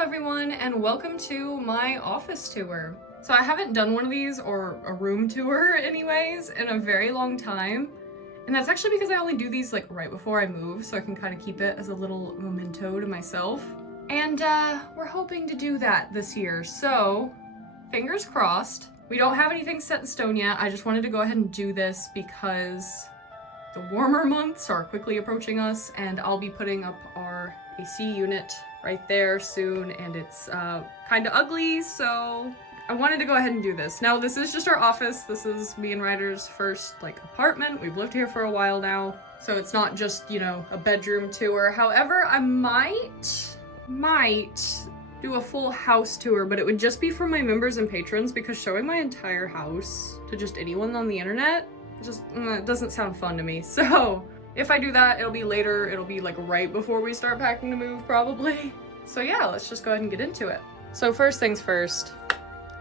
everyone, and welcome to my office tour. So I haven't done one of these, or a room tour anyways, in a very long time. And that's actually because I only do these like right before I move, so I can kind of keep it as a little memento to myself. And we're hoping to do that this year, so fingers crossed. We don't have anything set in stone yet. I just wanted to go ahead and do this because the warmer months are quickly approaching us, and I'll be putting up our AC unit right there soon, and it's kind of ugly, so I wanted to go ahead and do this. Now, this is just our office. This is me and Ryder's first apartment. We've lived here for a while now, so it's not just, you know, a bedroom tour. However, I might do a full house tour, but it would just be for my members and patrons, because showing my entire house to just anyone on the internet just it doesn't sound fun to me. So if I do that, it'll be later. It'll be right before we start packing to move, probably. So yeah, let's just go ahead and get into it. So first things first,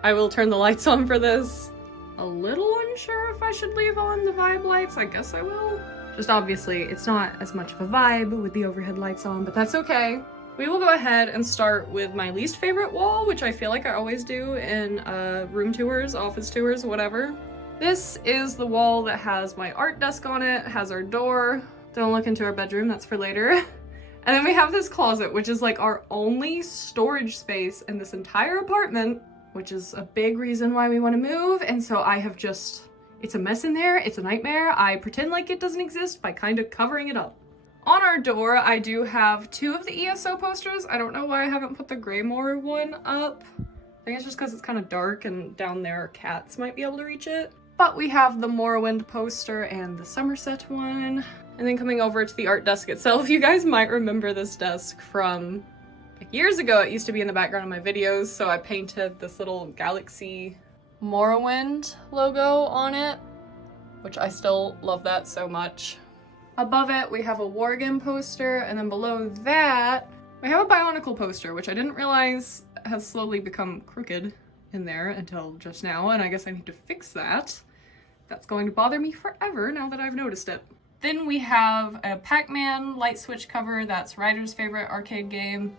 I will turn the lights on for this. A little unsure if I should leave on the vibe lights. I guess I will. Just obviously, it's not as much of a vibe with the overhead lights on, but that's okay. We will go ahead and start with my least favorite wall, which I feel like I always do in room tours, office tours, whatever. This is the wall that has my art desk on it, has our door. Don't look into our bedroom, that's for later. And then we have this closet, which is our only storage space in this entire apartment, which is a big reason why we want to move. And so I have just, it's a mess in there, it's a nightmare. I pretend like it doesn't exist by kind of covering it up. On our door, I do have 2 of the ESO posters. I don't know why I haven't put the Greymoor one up. I think it's just because it's kind of dark and down there cats might be able to reach it. But we have the Morrowind poster and the Somerset one. And then coming over to the art desk itself, you guys might remember this desk from years ago. It used to be in the background of my videos, so I painted this little Galaxy Morrowind logo on it, which I still love that so much. Above it, we have a Worgen poster, and then below that, we have a Bionicle poster, which I didn't realize has slowly become crooked in there until just now, and I guess I need to fix that. That's going to bother me forever now that I've noticed it. Then we have a Pac-Man light switch cover. That's Ryder's favorite arcade game.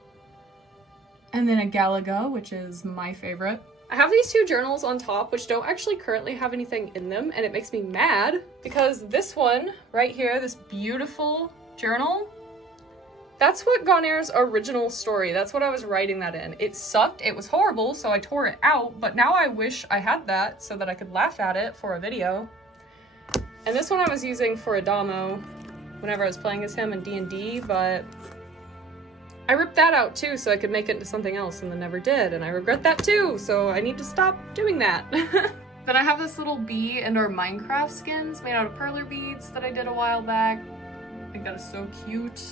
And then a Galaga, which is my favorite. I have these 2 journals on top, which don't actually currently have anything in them, and it makes me mad because this one right here, this beautiful journal, that's what Gonair's original story. That's what I was writing that in. It sucked, it was horrible, so I tore it out, but now I wish I had that so that I could laugh at it for a video. And this one I was using for Adamo whenever I was playing as him in D&D, but I ripped that out too so I could make it into something else, and then never did, and I regret that too, so I need to stop doing that. Then I have this little bee and our Minecraft skins made out of perler beads that I did a while back. I think that is so cute.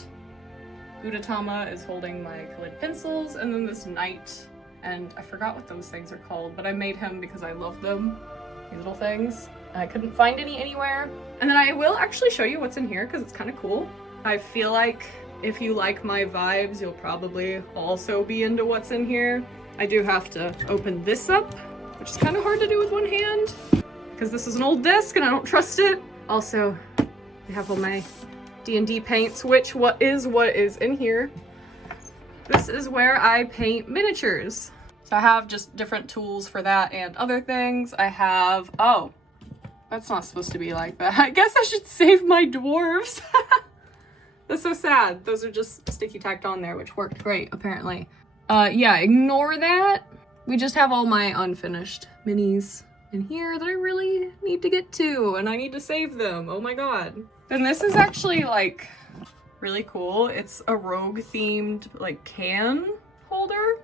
Gudetama is holding my colored pencils, and then this knight, and I forgot what those things are called, but I made him because I love them, these little things. I couldn't find any anywhere. And then I will actually show you what's in here because it's kind of cool. I feel like if you like my vibes, you'll probably also be into what's in here. I do have to open this up, which is kind of hard to do with one hand because this is an old desk and I don't trust it. Also, I have all my D&D paints, which what is in here. This is where I paint miniatures. So I have just different tools for that and other things. I have, oh, that's not supposed to be like that. I guess I should save my dwarves. That's so sad. Those are just sticky tacked on there, which worked great, apparently. Yeah, ignore that. We just have all my unfinished minis in here that I really need to get to, and I need to save them. Oh my god. And this is actually, really cool. It's a rogue-themed, can holder.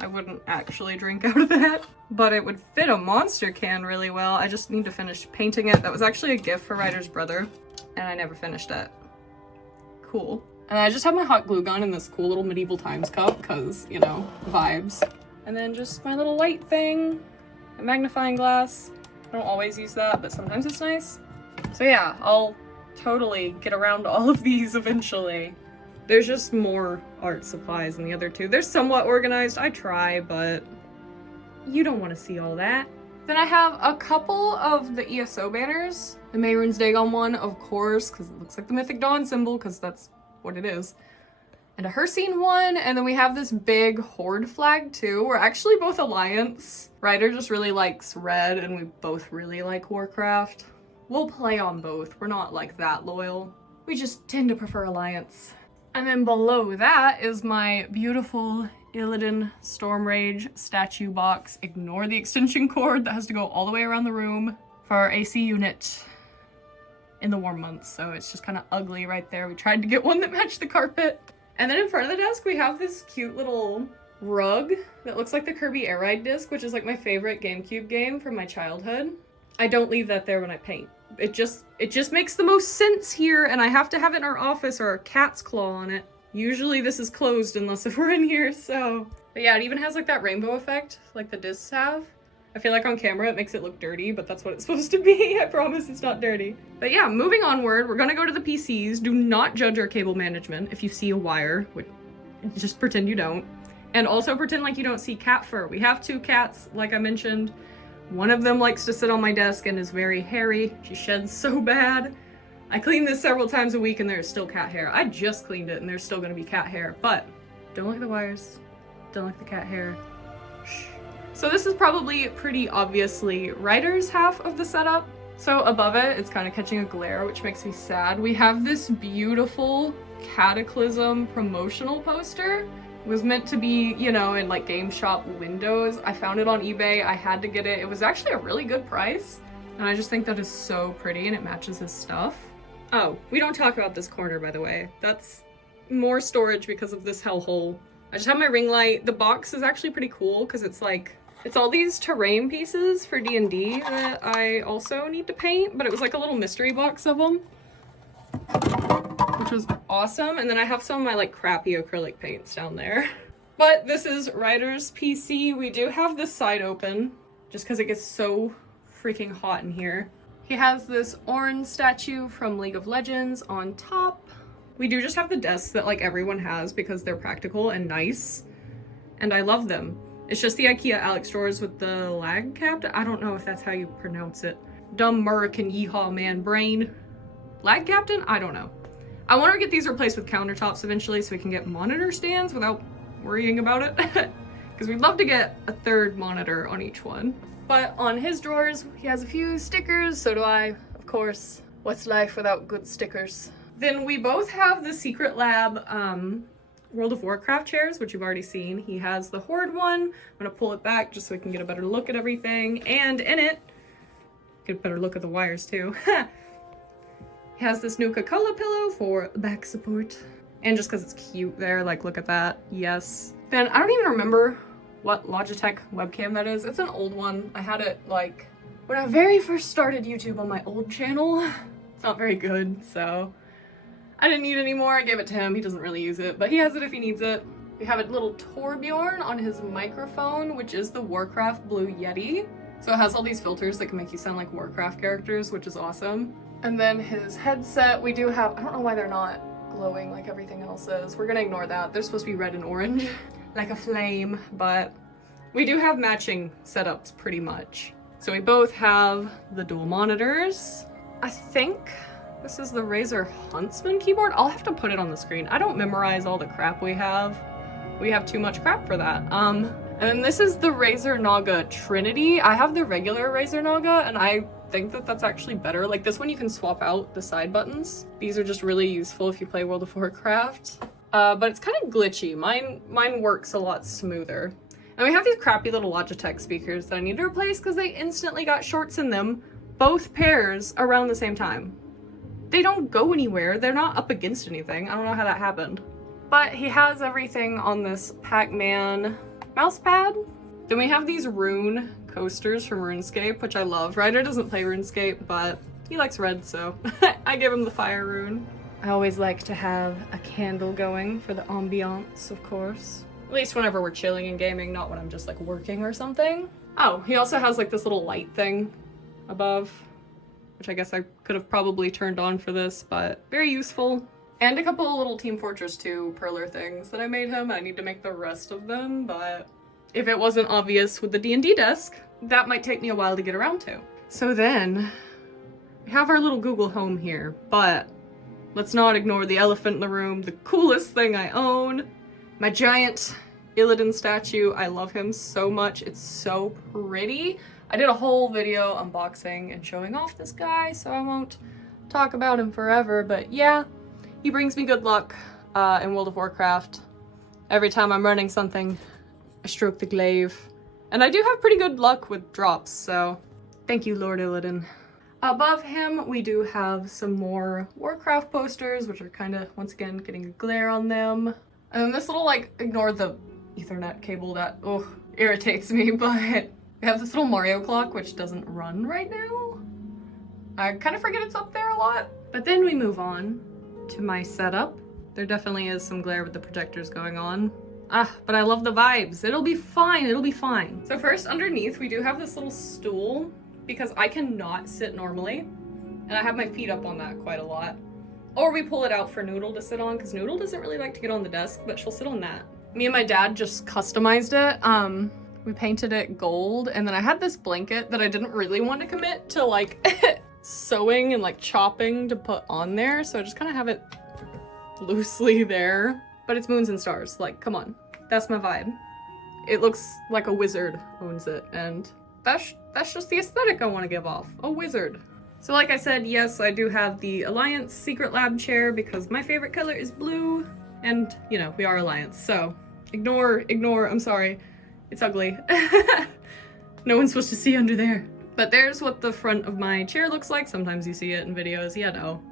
I wouldn't actually drink out of that, but it would fit a monster can really well. I just need to finish painting it. That was actually a gift for Ryder's brother, and I never finished it. Cool. And I just have my hot glue gun in this cool little medieval times cup because, you know, vibes. And then just my little light thing, a magnifying glass. I don't always use that, but sometimes it's nice. So yeah, I'll totally get around to all of these eventually. There's just more art supplies than the other 2. They're somewhat organized. I try, but you don't want to see all that. Then I have a couple of the ESO banners. The Mehrunes Dagon one, of course, because it looks like the Mythic Dawn symbol, because that's what it is. and a Hercene one, and then we have this big Horde flag too. We're actually both Alliance. Ryder just really likes red, and we both really like Warcraft. We'll play on both. We're not like that loyal. We just tend to prefer Alliance. And then below that is my beautiful Illidan Stormrage statue box. Ignore the extension cord that has to go all the way around the room for our AC unit in the warm months, so it's just kind of ugly right there. We tried to get one that matched the carpet. And then in front of the desk we have this cute little rug that looks like the Kirby Air Ride disc, which is like my favorite GameCube game from my childhood. I don't leave that there when I paint. It just makes the most sense here, and I have to have it in our office or a cat's claw on it. Usually this is closed unless if we're in here, so. But yeah, it even has like that rainbow effect like the discs have. I feel like on camera it makes it look dirty, but that's what it's supposed to be. I promise it's not dirty. But yeah, moving onward, we're gonna go to the PCs. Do not judge our cable management if you see a wire, which just pretend you don't. And also pretend like you don't see cat fur. We have 2 cats, like I mentioned. One of them likes to sit on my desk and is very hairy. She sheds so bad. I clean this several times a week and there's still cat hair. I just cleaned it and there's still gonna be cat hair, but don't look at the wires. Don't look at the cat hair. Shh. So this is probably pretty obviously Ryder's half of the setup. So above it, it's kind of catching a glare, which makes me sad. We have this beautiful Cataclysm promotional poster. It was meant to be, you know, in like game shop windows. I found it on eBay. I had to get it. It was actually a really good price. And I just think that is so pretty and it matches his stuff. Oh, we don't talk about this corner, by the way. That's more storage because of this hellhole. I just have my ring light. The box is actually pretty cool because it's like, it's all these terrain pieces for D&D that I also need to paint, but it was like a little mystery box of them, which was awesome. And then I have some of my like crappy acrylic paints down there. But this is Ryder's PC. We do have this side open just because it gets so freaking hot in here. He has this orange statue from League of Legends on top. We do just have the desks that like everyone has because they're practical and nice, and I love them. It's just the IKEA Alex drawers with the lag cap. I don't know if that's how you pronounce it. Dumb American yeehaw man brain. Lag captain? I don't know. I want to get these replaced with countertops eventually so we can get monitor stands without worrying about it. Because we'd love to get a 3rd monitor on each one. But on his drawers, he has a few stickers. So do I, of course. What's life without good stickers? Then we both have the Secret Lab World of Warcraft chairs, which you've already seen. He has the Horde one. I'm gonna pull it back just so we can get a better look at everything. And in it, get a better look at the wires too. He has this new Coca-Cola pillow for back support. And just because it's cute there, like look at that, yes. Then I don't even remember what Logitech webcam that is. It's an old one. I had it like when I very first started YouTube on my old channel. It's not very good, so I didn't need it anymore. I gave it to him. He doesn't really use it, but he has it if he needs it. We have a little Torbjorn on his microphone, which is the Warcraft Blue Yeti. So it has all these filters that can make you sound like Warcraft characters, which is awesome. And then his headset, we do have, I don't know why they're not glowing like everything else is. We're gonna ignore that. They're supposed to be red and orange, like a flame, but we do have matching setups pretty much. So we both have the dual monitors. I think this is the Razer Huntsman keyboard. I'll have to put it on the screen. I don't memorize all the crap we have. We have too much crap for that. And then this is the Razer Naga Trinity. I have the regular Razer Naga, and I think that that's actually better. Like this one, you can swap out the side buttons. These are just really useful if you play World of Warcraft. But it's kind of glitchy. Mine works a lot smoother. And we have these crappy little Logitech speakers that I need to replace because they instantly got shorts in them, both pairs around the same time. They don't go anywhere. They're not up against anything. I don't know how that happened. But he has everything on this Pac-Man Mousepad. Then we have these rune coasters from RuneScape, which I love. Ryder doesn't play RuneScape, but he likes red, so I give him the fire rune. I always like to have a candle going for the ambiance, of course. At least whenever we're chilling and gaming, not when I'm just like working or something. Oh, he also has like this little light thing above, which I guess I could have probably turned on for this, but very useful. And a couple of little Team Fortress 2 perler things that I made him. I need to make the rest of them, but if it wasn't obvious with the D&D desk, that might take me a while to get around to. So then, we have our little Google Home here, but let's not ignore the elephant in the room, the coolest thing I own. My giant Illidan statue. I love him so much. It's so pretty. I did a whole video unboxing and showing off this guy, so I won't talk about him forever, but yeah, he brings me good luck in World of Warcraft. Every time I'm running something, I stroke the glaive. And I do have pretty good luck with drops, so thank you, Lord Illidan. Above him, we do have some more Warcraft posters, which are kind of, once again, getting a glare on them. And then this little, like, ignore the Ethernet cable that, irritates me, but we have this little Mario clock, which doesn't run right now. I kind of forget it's up there a lot. But then we move on to my setup. There definitely is some glare with the projectors going on. But I love the vibes. It'll be fine, it'll be fine. So first, underneath, we do have this little stool because I cannot sit normally. And I have my feet up on that quite a lot. Or we pull it out for Noodle to sit on because Noodle doesn't really like to get on the desk, but she'll sit on that. Me and my dad just customized it. We painted it gold, and then I had this blanket that I didn't really want to commit to like sewing and like chopping to put on there, so I just kind of have it loosely there. But it's moons and stars, like, come on. That's my vibe. It looks like a wizard owns it, and that's just the aesthetic I want to give off. A wizard. So like I said, yes, I do have the Alliance Secret Lab chair because my favorite color is blue, and, you know, we are Alliance, so ignore, I'm sorry. It's ugly. No one's supposed to see under there. But there's what the front of my chair looks like. Sometimes you see it in videos, yeah, no.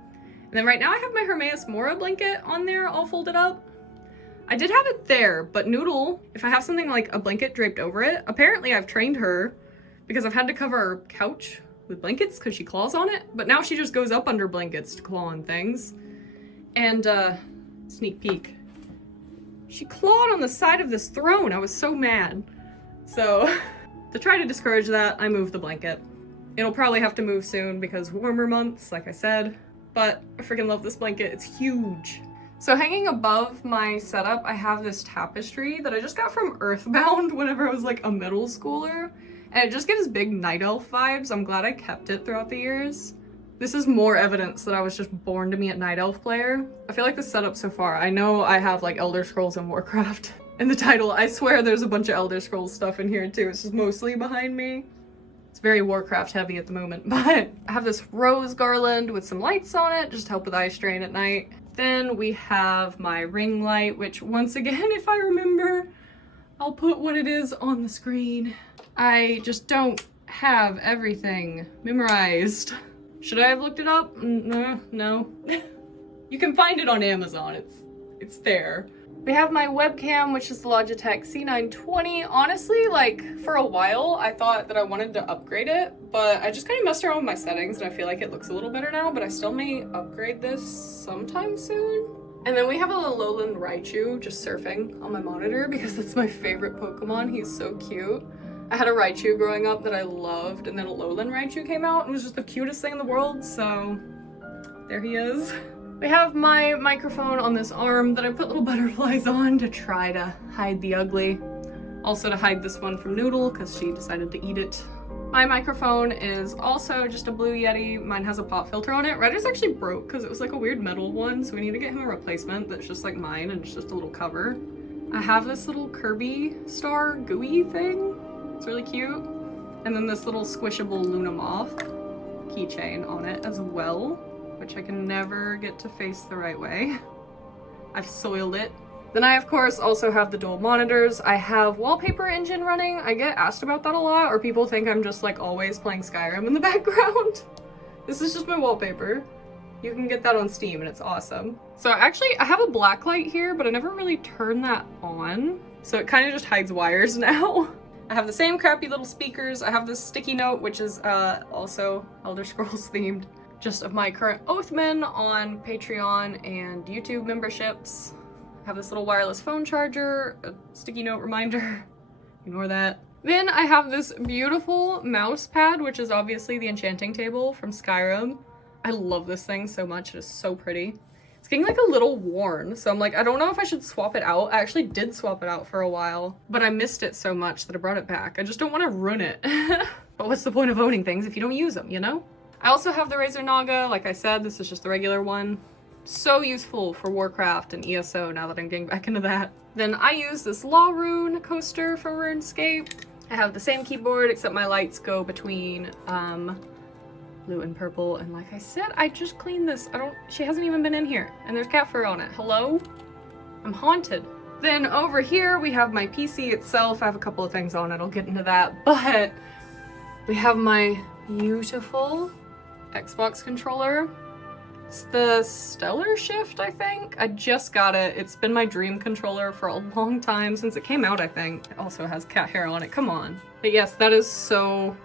And then right now I have my Hermaeus Mora blanket on there all folded up. I did have it there, but Noodle, if I have something like a blanket draped over it, apparently I've trained her because I've had to cover her couch with blankets because she claws on it, but now she just goes up under blankets to claw on things. And, sneak peek. She clawed on the side of this throne. I was so mad. So, to try to discourage that, I moved the blanket. It'll probably have to move soon because warmer months, like I said, but I freaking love this blanket. It's huge. So hanging above my setup, I have this tapestry that I just got from Earthbound whenever I was like a middle schooler. And it just gives big night elf vibes. I'm glad I kept it throughout the years. This is more evidence that I was just born to be a night elf player. I feel like the setup so far, I know I have like Elder Scrolls and Warcraft in the title. I swear there's a bunch of Elder Scrolls stuff in here too. It's just mostly behind me. It's very Warcraft heavy at the moment, but I have this rose garland with some lights on it, just to help with eye strain at night. Then we have my ring light, which once again, if I remember, I'll put what it is on the screen. I just don't have everything memorized. Should I have looked it up? No. You can find it on Amazon, it's there. We have my webcam, which is the Logitech C920. Honestly, like, for a while, I thought that I wanted to upgrade it, but I just kind of messed around with my settings, and I feel like it looks a little better now, but I still may upgrade this sometime soon. And then we have a Alolan Raichu just surfing on my monitor, because that's my favorite Pokemon. He's so cute. I had a Raichu growing up that I loved, and then Alolan Raichu came out, and was just the cutest thing in the world, so there he is. We have my microphone on this arm that I put little butterflies on to try to hide the ugly. Also to hide this one from Noodle because she decided to eat it. My microphone is also just a Blue Yeti. Mine has a pop filter on it. Ryder's actually broke because it was like a weird metal one, so we need to get him a replacement that's just like mine and it's just a little cover. I have this little Kirby star gooey thing. It's really cute. And then this little squishable Luna Moth keychain on it as well, which I can never get to face the right way. I've soiled it. Then I, of course, also have the dual monitors. I have Wallpaper Engine running. I get asked about that a lot, or people think I'm just like always playing Skyrim in the background. This is just my wallpaper. You can get that on Steam and it's awesome. So actually, I have a black light here, but I never really turned that on. So it kind of just hides wires now. I have the same crappy little speakers. I have this sticky note, which is also Elder Scrolls themed. Just of my current Oathman on Patreon and YouTube memberships. I have this little wireless phone charger, a sticky note reminder, ignore that. Then I have this beautiful mouse pad, which is obviously the enchanting table from Skyrim. I love this thing so much, it is so pretty. It's getting like a little worn, so I'm like, I don't know if I should swap it out. I actually did swap it out for a while, but I missed it so much that I brought it back. I just don't want to ruin it. But what's the point of owning things if you don't use them, you know? I also have the Razer Naga. Like I said, this is just the regular one. So useful for Warcraft and ESO now that I'm getting back into that. Then I use this Law Rune coaster from RuneScape. I have the same keyboard except my lights go between blue and purple, and like I said, I just cleaned this. She hasn't even been in here, and there's cat fur on it. Hello? I'm haunted. Then over here we have my PC itself. I have a couple of things on it, I'll get into that, but we have my beautiful Xbox controller. It's the Stellar Shift, I think. I just got it. It's been my dream controller for a long time, since it came out, I think. It also has cat hair on it, come on. But yes, that is so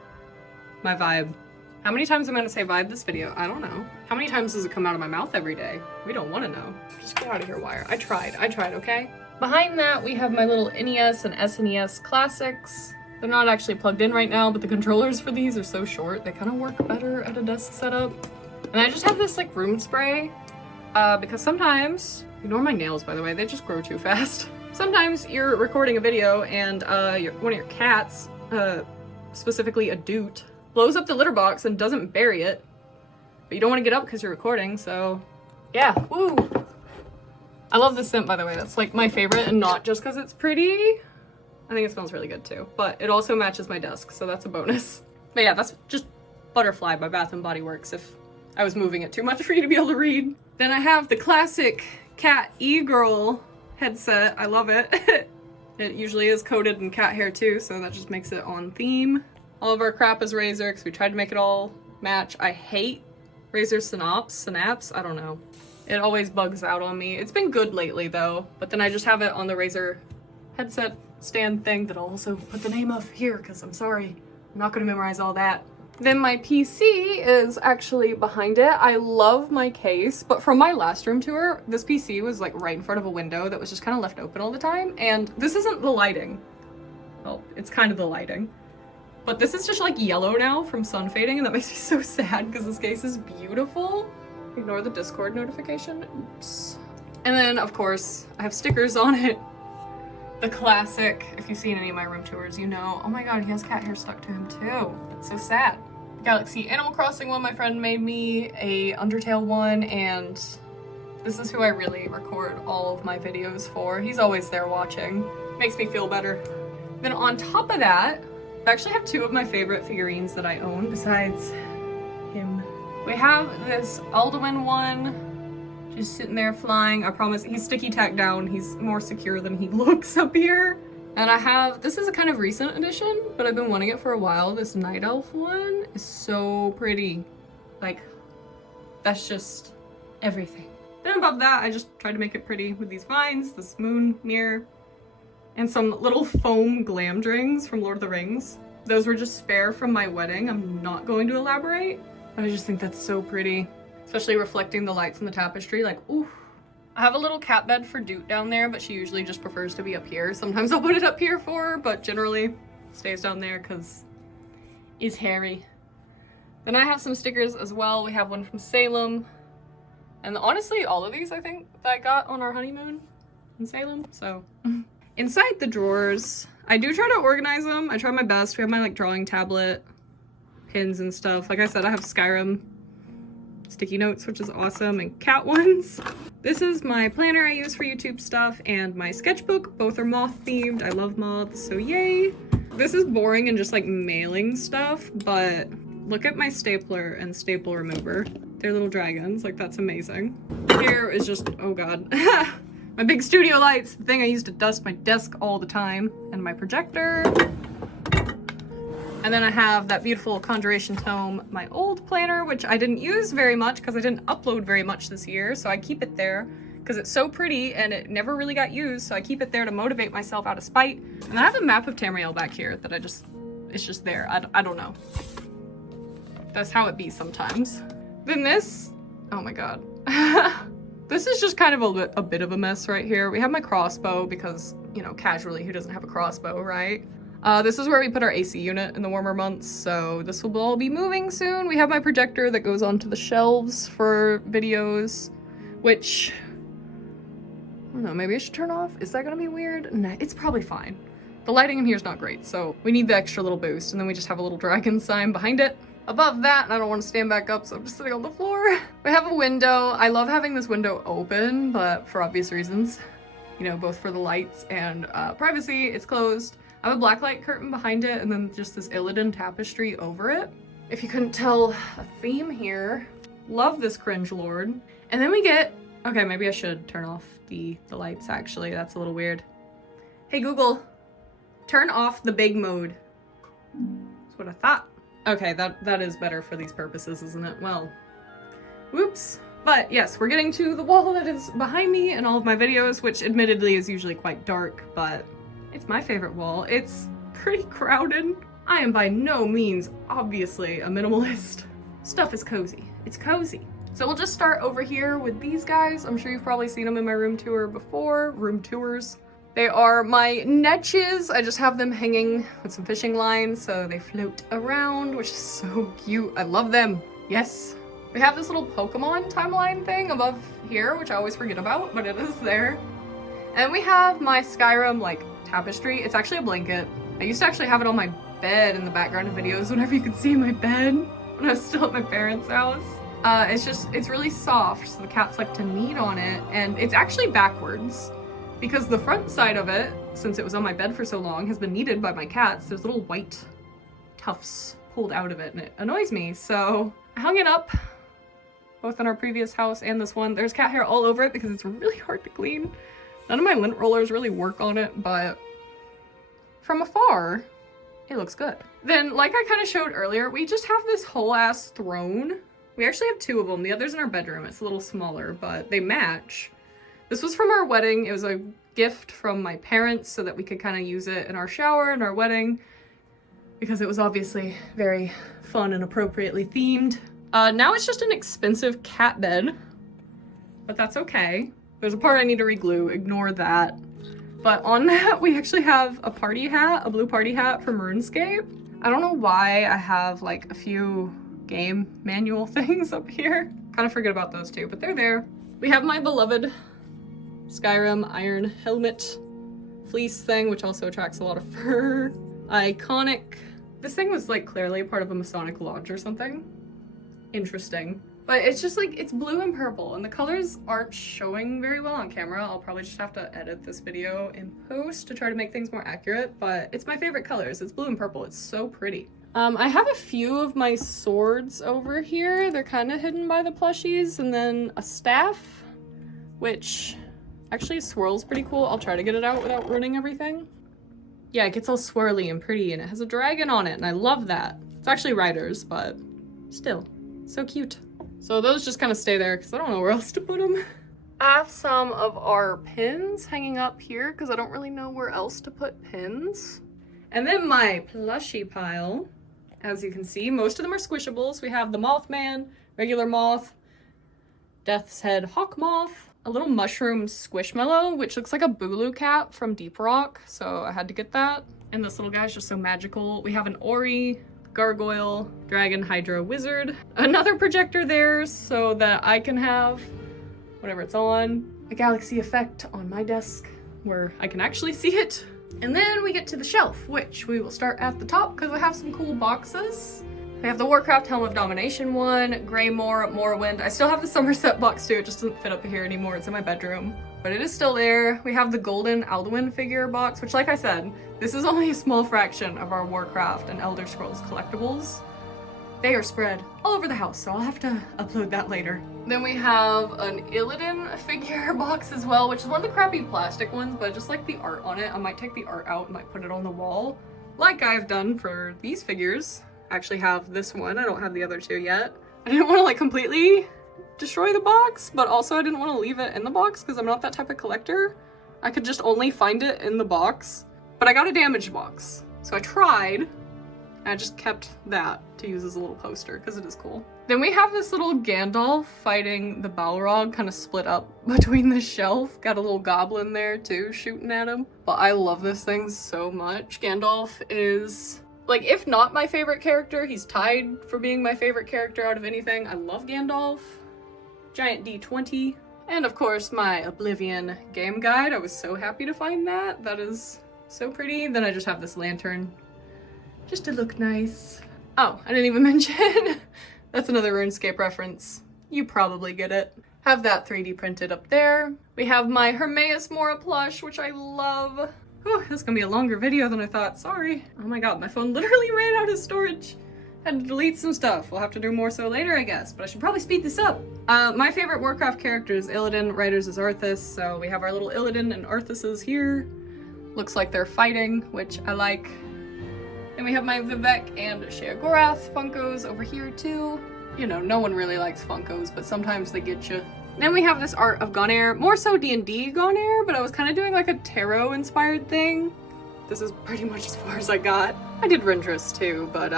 my vibe. How many times am I gonna say vibe this video? I don't know. How many times does it come out of my mouth every day? We don't wanna know. Just get out of here, wire. I tried, okay? Behind that, we have my little NES and SNES classics. They're not actually plugged in right now, but the controllers for these are so short, they kind of work better at a desk setup. And I just have this like room spray because sometimes, ignore my nails by the way, they just grow too fast. Sometimes you're recording a video and one of your cats, specifically a doot, blows up the litter box and doesn't bury it. But you don't want to get up because you're recording, so yeah, woo! I love this scent by the way, that's like my favorite, and not just because it's pretty. I think it smells really good too, but it also matches my desk, so that's a bonus. But yeah, that's just Butterfly by Bath & Body Works if I was moving it too much for you to be able to read. Then I have the classic cat e-girl headset. I love it. It usually is coated in cat hair too, so that just makes it on theme. All of our crap is Razer because we tried to make it all match. I hate Razer Synapse, I don't know. It always bugs out on me. It's been good lately though, but then I just have it on the Razer headset stand thing that I'll also put the name of here because I'm sorry. I'm not gonna memorize all that. Then my PC is actually behind it. I love my case, but from my last room tour, this PC was like right in front of a window that was just kind of left open all the time. And this isn't the lighting. Well, it's kind of the lighting. But this is just like yellow now from sun fading, and that makes me so sad because this case is beautiful. Ignore the Discord notification, oops. And then of course, I have stickers on it. The classic, if you've seen any of my room tours, you know, oh my god, he has cat hair stuck to him too. It's so sad. Galaxy Animal Crossing one my friend made me, a Undertale one, and this is who I really record all of my videos for. He's always there watching. Makes me feel better. Then on top of that, I actually have two of my favorite figurines that I own besides him. We have this Alduin one, just sitting there flying. I promise, he's sticky tacked down. He's more secure than he looks up here. And I have, this is a kind of recent addition, but I've been wanting it for a while. This Night Elf one is so pretty. Like, that's just everything. Then above that, I just tried to make it pretty with these vines, this moon mirror, and some little foam glam rings from Lord of the Rings. Those were just spare from my wedding. I'm not going to elaborate, but I just think that's so pretty. Especially reflecting the lights in the tapestry, like, ooh. I have a little cat bed for Doot down there, but she usually just prefers to be up here. Sometimes I'll put it up here for her, but generally stays down there because it's hairy. Then I have some stickers as well. We have one from Salem. And honestly, all of these I think that I got on our honeymoon in Salem, so. Inside the drawers, I do try to organize them. I try my best. We have my like drawing tablet, pins and stuff. Like I said, I have Skyrim sticky notes, which is awesome, and cat ones. This is my planner I use for YouTube stuff, and my sketchbook. Both are moth themed. I love moths, so yay. This is boring and just like mailing stuff, but look at my stapler and staple remover. They're little dragons, like that's amazing. Here is just, oh god. My big studio lights, the thing I use to dust my desk all the time, and my projector. And then I have that beautiful Conjuration Tome, my old planner, which I didn't use very much because I didn't upload very much this year, so I keep it there because it's so pretty and it never really got used, so I keep it there to motivate myself out of spite. And then I have a map of Tamriel back here that it's just there. I don't know. That's how it be sometimes. Then this, oh my god. This is just kind of a bit of a mess right here. We have my crossbow because, you know, casually, who doesn't have a crossbow, right? This is where we put our AC unit in the warmer months, so this will all be moving soon. We have my projector that goes onto the shelves for videos, which, I don't know, maybe I should turn off? Is that gonna be weird? Nah, it's probably fine. The lighting in here is not great, so we need the extra little boost, and then we just have a little dragon sign behind it. above that, and I don't want to stand back up, so I'm just sitting on the floor. We have a window. I love having this window open, but for obvious reasons, you know, both for the lights and privacy, it's closed. I have a blacklight curtain behind it, and then just this Illidan tapestry over it. If you couldn't tell a theme here, love this cringe lord. And then we get, okay, maybe I should turn off the lights actually, that's a little weird. Hey Google, turn off the big mode. That's what I thought. Okay, that is better for these purposes, isn't it? Well, whoops. But yes, we're getting to the wall that is behind me in all of my videos, which admittedly is usually quite dark, but it's my favorite wall. It's pretty crowded. I am by no means, obviously, a minimalist. Stuff is cozy. It's cozy. So we'll just start over here with these guys. I'm sure you've probably seen them in my room tour before, room tours. They are my niches. I just have them hanging with some fishing lines so they float around, which is so cute. I love them. Yes. We have this little Pokemon timeline thing above here, which I always forget about, but it is there. And we have my Skyrim, like, tapestry. It's actually a blanket. I used to actually have it on my bed in the background of videos whenever you could see my bed when I was still at my parents' house. It's really soft, so the cats like to knead on it, and it's actually backwards because the front side of it, since it was on my bed for so long, has been kneaded by my cats. There's little white tufts pulled out of it, and it annoys me, so I hung it up both in our previous house and this one. There's cat hair all over it because it's really hard to clean. None of my lint rollers really work on it, but from afar, it looks good. Then, like I kind of showed earlier, we just have this whole ass throne. We actually have two of them. The other's in our bedroom. It's a little smaller, but they match. This was from our wedding. It was a gift from my parents so that we could kind of use it in our shower and our wedding because it was obviously very fun and appropriately themed. Now it's just an expensive cat bed, but that's okay. There's a part I need to re-glue, ignore that. But on that, we actually have a party hat, a blue party hat from RuneScape. I don't know why I have like a few game manual things up here. Kind of forget about those too, but they're there. We have my beloved Skyrim iron helmet fleece thing, which also attracts a lot of fur. Iconic. This thing was like clearly part of a Masonic lodge or something. Interesting. But it's just like, it's blue and purple, and the colors aren't showing very well on camera. I'll probably just have to edit this video in post to try to make things more accurate, but it's my favorite colors. It's blue and purple. It's so pretty. I have a few of my swords over here. They're kind of hidden by the plushies, and then a staff, which actually swirls pretty cool. I'll try to get it out without ruining everything. Yeah, it gets all swirly and pretty, and it has a dragon on it, and I love that. It's actually Riders, but still, so cute. So those just kind of stay there because I don't know where else to put them. I have some of our pins hanging up here because I don't really know where else to put pins. And then my plushie pile, as you can see, most of them are squishables. We have the Mothman, regular moth, Death's Head hawk moth, a little mushroom squishmallow, which looks like a Boogaloo cat from Deep Rock, so I had to get that. And this little guy's just so magical. We have an Ori, gargoyle, dragon, hydra, wizard, another projector there so that I can have whatever it's on, a galaxy effect on my desk where I can actually see it. And then we get to the shelf, which we will start at the top because I have some cool boxes. We have the Warcraft Helm of Domination one, Greymoor, Morrowind. I still have the Somerset box too, it just doesn't fit up here anymore, it's in my bedroom. But it is still there. We have the golden Alduin figure box, which like I said, this is only a small fraction of our Warcraft and Elder Scrolls collectibles. They are spread all over the house, so I'll have to upload that later. Then we have an Illidan figure box as well, which is one of the crappy plastic ones, but I just like the art on it. I might take the art out and might put it on the wall, like I've done for these figures. I actually have this one, I don't have the other two yet. I didn't want to like completely destroy the box, but also I didn't want to leave it in the box because I'm not that type of collector. I could just only find it in the box, but I got a damaged box. So I tried, and I just kept that to use as a little poster because it is cool. Then we have this little Gandalf fighting the Balrog kind of split up between the shelf. Got a little goblin there too shooting at him. But I love this thing so much. Gandalf is, like, if not my favorite character, he's tied for being my favorite character out of anything. I love Gandalf. Giant D20. And of course my Oblivion game guide. I was so happy to find that. That is so pretty. Then I just have this lantern just to look nice. Oh, I didn't even mention. That's another RuneScape reference. You probably get it. Have that 3D printed up there. We have my Hermaeus Mora plush, which I love. Whew, this is gonna be a longer video than I thought, sorry. Oh my god, my phone literally ran out of storage. Had to delete some stuff. We'll have to do more so later, I guess, but I should probably speed this up. My favorite Warcraft character is Illidan, writers is Arthas, so we have our little Illidan and Arthases here. Looks like they're fighting, which I like. Then we have my Vivek and Sheogorath Funkos over here too. You know, no one really likes Funkos, but sometimes they get you. Then we have this art of Gonair, more so D&D Gonair, but I was kind of doing like a tarot inspired thing. This is pretty much as far as I got. I did Rindris too, but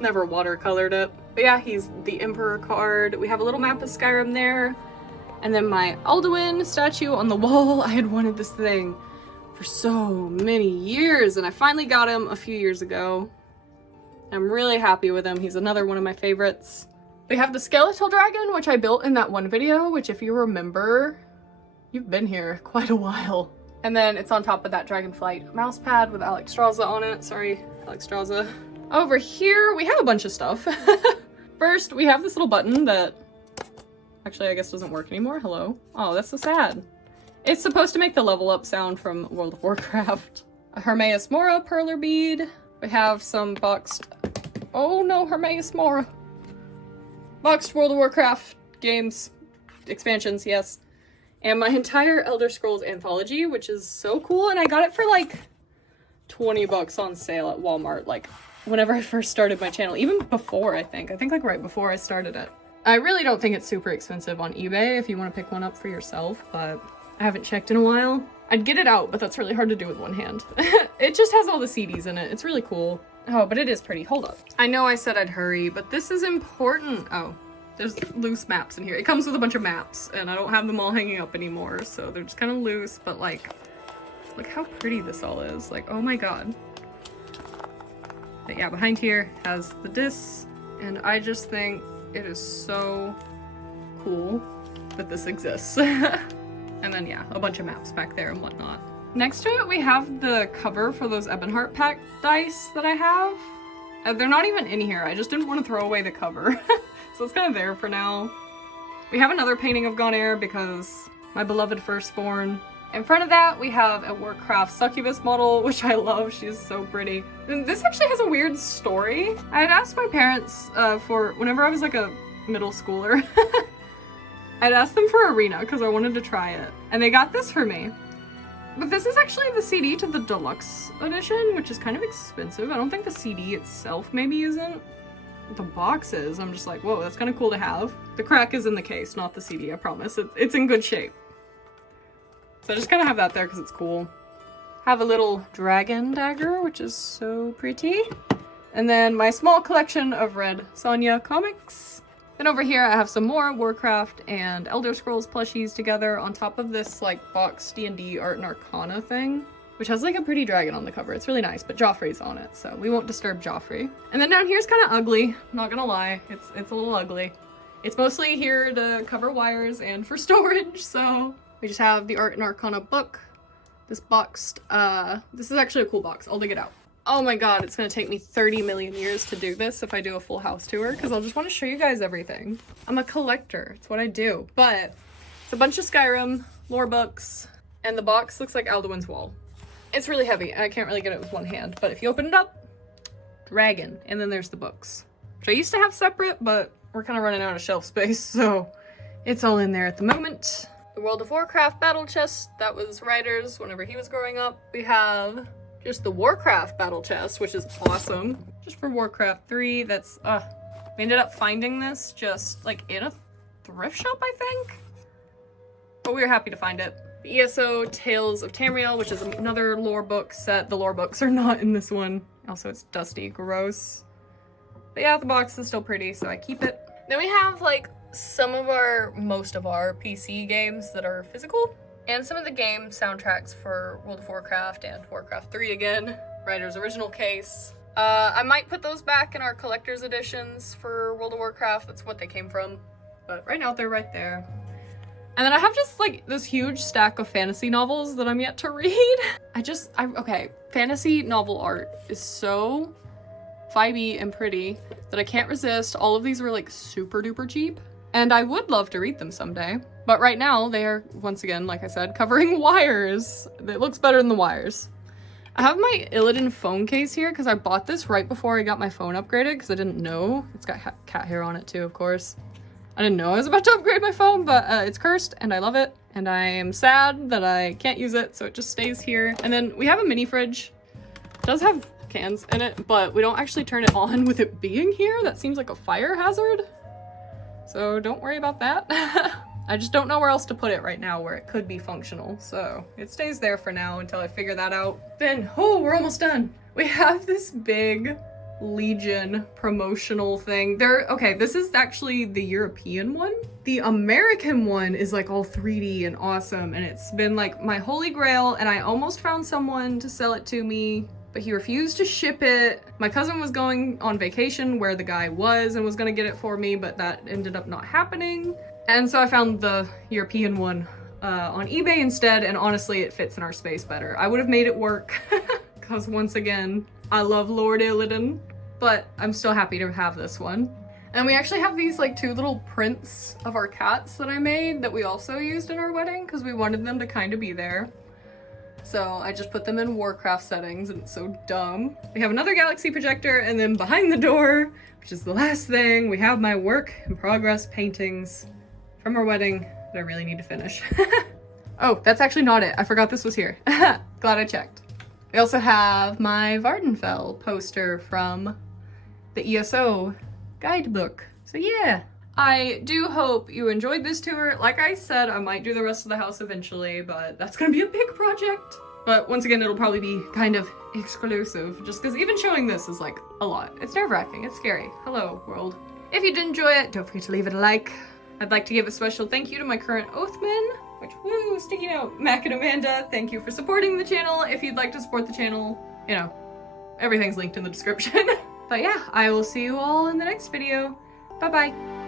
never watercolored it. But yeah, he's the Emperor card. We have a little map of Skyrim there. And then my Alduin statue on the wall. I had wanted this thing for so many years, and I finally got him a few years ago. I'm really happy with him. He's another one of my favorites. We have the skeletal dragon, which I built in that one video, which if you remember, you've been here quite a while. And then it's on top of that Dragonflight mouse pad with Alexstrasza on it. Sorry, Alexstrasza. Over here, we have a bunch of stuff. First, we have this little button that actually I guess doesn't work anymore. Hello. Oh, that's so sad. It's supposed to make the level up sound from World of Warcraft. A Hermaeus Mora perler bead. We have some boxed, oh no, Hermaeus Mora. Boxed World of Warcraft games, expansions, yes. And my entire Elder Scrolls anthology, which is so cool. And I got it for like 20 bucks on sale at Walmart, like whenever I first started my channel, even before I think like right before I started it. I really don't think it's super expensive on eBay if you want to pick one up for yourself, but I haven't checked in a while. I'd get it out, but that's really hard to do with one hand. It just has all the CDs in it. It's really cool. Oh, but it is pretty. Hold up. I know I said I'd hurry, but this is important. Oh, there's loose maps in here. It comes with a bunch of maps, and I don't have them all hanging up anymore, so they're just kind of loose, but like, look how pretty this all is. Like, oh my god. But yeah, behind here has the discs, and I just think it is so cool that this exists. And then yeah, a bunch of maps back there and whatnot. Next to it, we have the cover for those Ebonheart pack dice that I have. They're not even in here. I just didn't want to throw away the cover. So it's kind of there for now. We have another painting of Gonair because my beloved firstborn. In front of that, we have a Warcraft succubus model, which I love. She's so pretty. And this actually has a weird story. I had asked my parents for whenever I was like a middle schooler. I'd asked them for Arena because I wanted to try it. And they got this for me. But this is actually the CD to the deluxe edition, which is kind of expensive. I don't think the CD itself maybe isn't. The box is. I'm just like, whoa, that's kind of cool to have. The crack is in the case, not the CD, I promise. It's in good shape. So I just kind of have that there because it's cool. Have a little dragon dagger, which is so pretty. And then my small collection of Red Sonja comics. Then over here I have some more Warcraft and Elder Scrolls plushies together on top of this like box D&D Art and Arcana thing, which has like a pretty dragon on the cover. It's really nice, but Joffrey's on it, so we won't disturb Joffrey. And then down here's kind of ugly, not gonna lie. It's a little ugly. It's mostly here to cover wires and for storage, so we just have the Art and Arcana book. This boxed, this is actually a cool box. I'll dig it out. Oh my god, it's gonna take me 30 million years to do this if I do a full house tour, because I'll just want to show you guys everything. I'm a collector, it's what I do. But it's a bunch of Skyrim lore books, and the box looks like Alduin's Wall. It's really heavy, I can't really get it with one hand, but if you open it up, dragon, and then there's the books, which I used to have separate, but we're kind of running out of shelf space, so it's all in there at the moment. The World of Warcraft battle chest, that was Ryder's whenever he was growing up. We have just the Warcraft battle chest, which is awesome. Just for Warcraft 3, that's, we ended up finding this just like in a thrift shop, I think? But we were happy to find it. The ESO Tales of Tamriel, which is another lore book set. The lore books are not in this one. Also, it's dusty, gross. But yeah, the box is still pretty, so I keep it. Then we have like most of our PC games that are physical, and some of the game soundtracks for World of Warcraft and Warcraft 3 again. Ryder's original case. I might put those back in our collector's editions for World of Warcraft. That's what they came from. But right now they're right there. And then I have just like this huge stack of fantasy novels that I'm yet to read. Okay, fantasy novel art is so vibey and pretty that I can't resist. All of these were like super duper cheap, and I would love to read them someday. But right now they are, once again, like I said, covering wires. It looks better than the wires. I have my Illidan phone case here because I bought this right before I got my phone upgraded because I didn't know. It's got cat hair on it too, of course. I didn't know I was about to upgrade my phone, but it's cursed and I love it. And I am sad that I can't use it, so it just stays here. And then we have a mini fridge. It does have cans in it, but we don't actually turn it on with it being here. That seems like a fire hazard. So don't worry about that. I just don't know where else to put it right now where it could be functional. So it stays there for now until I figure that out. Then, oh, we're almost done. We have this big Legion promotional thing. Okay, this is actually the European one. The American one is like all 3D and awesome, and it's been like my holy grail, and I almost found someone to sell it to me, but he refused to ship it. My cousin was going on vacation where the guy was and was gonna get it for me, but that ended up not happening. And so I found the European one on eBay instead, and honestly, it fits in our space better. I would have made it work, because once again, I love Lord Illidan, but I'm still happy to have this one. And we actually have these like 2 little prints of our cats that I made that we also used in our wedding, because we wanted them to kind of be there. So I just put them in Warcraft settings, and it's so dumb. We have another galaxy projector, and then behind the door, which is the last thing, we have my work in progress paintings from our wedding that I really need to finish. Oh, that's actually not it. I forgot this was here. Glad I checked. We also have my Vardenfell poster from the ESO guidebook. So yeah, I do hope you enjoyed this tour. Like I said, I might do the rest of the house eventually, but that's gonna be a big project. But once again, it'll probably be kind of exclusive, just because even showing this is like a lot. It's nerve-wracking, it's scary. Hello, world. If you did enjoy it, don't forget to leave it a like. I'd like to give a special thank you to my current Oathman, which, woo, sticky note, Mac and Amanda. Thank you for supporting the channel. If you'd like to support the channel, you know, everything's linked in the description. But yeah, I will see you all in the next video. Bye-bye.